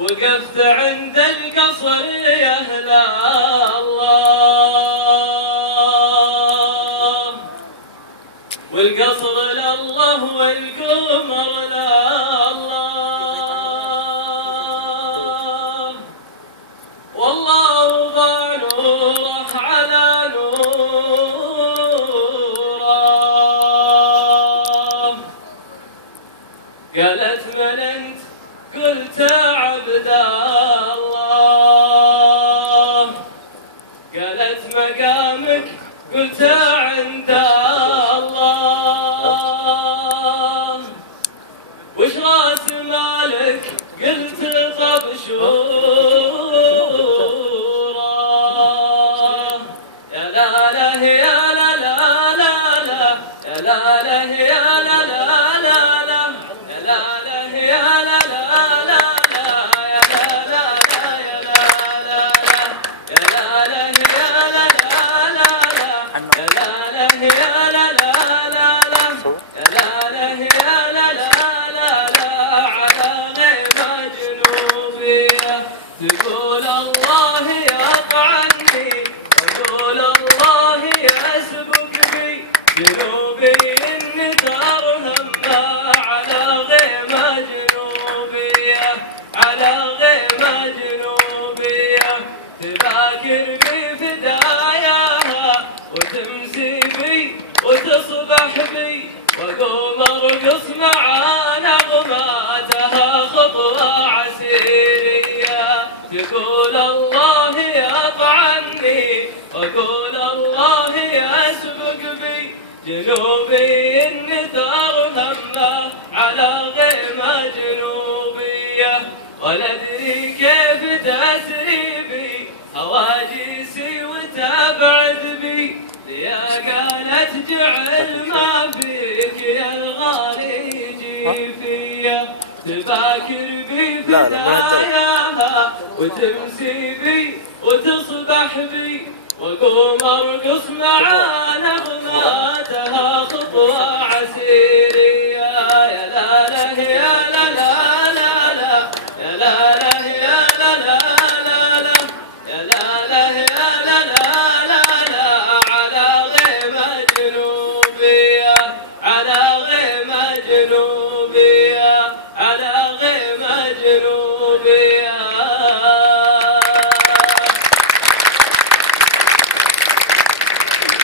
وقفت عند القصر يا أهل الله، والقصر لله والقمر لله، والله ضاع نوره على نوره. قالت من انت؟ قلت عبد الله. قالت مقامك؟ قلت عند الله. وش راس مالك؟ قلت طب شوره. يا لا لا يا لا لا لا لا، يا لا لا يا لا لا لا لا، يا لا لا يا لا لا لا لا، يا لا لا يا لا لا لا، يا لا لا يا لا لا لا لا، يا لا لا يا لا لا لا لا، يا لا لا يا لا لا لا لا، على غيمة جنوبية تقول الله يطعني، وأقول الله يسبق بي، جنوبي النثار همه على غيمة جنوبية، على غيمة جنوبية تذاكر بي فداياها، وتمسي بي وتصبح بي، وأقوم أرقص مع نغماتها خطوة عسيرية تقول الله يطعني، وأقول الله يسبق بي، جنوبي النثار همه على غيمة جنوبية، ولا أدري كيف تسري بي هواجسي وتبعد بي، يا قالت جعل ما فيك يا الغالي جيفية، تباكر بي فداياها وتمسي بي وتصبح بي، وأقوم أرقص مع نغماتها